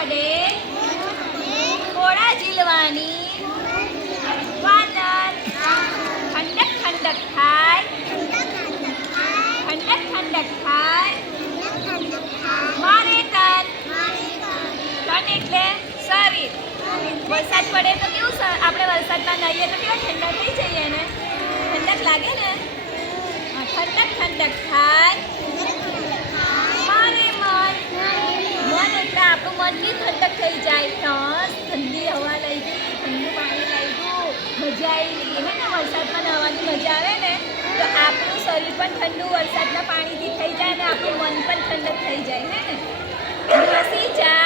પડે થોડા ઝીલવાની વાદળ ઠંડક ઠંડક થાય ઠંડક ઠંડક થાય મારે તન એટલે શરીર વરસાદ પડે તો કેવું આપણે વરસાદમાં નહીએ તો કેવા ઠંડા થઈ જઈએ ને ઠંડક લાગે ને ઠંડક ઠંડક થાય મારે મન એટલે આપણું મન બી ઠંડક થઈ જાય ઠંડી હવા લઈ ગઈ ઠંડુ પાણી લઈ ગયું મજા આવી હે ને વરસાદમાં નહાવાની મજા આવે ને તો આપણું શરીર પણ ઠંડુ વરસાદના પાણીથી થઈ જાય ને આપણું મન પણ ઠંડક થઈ જાય હે ને બેસી જાય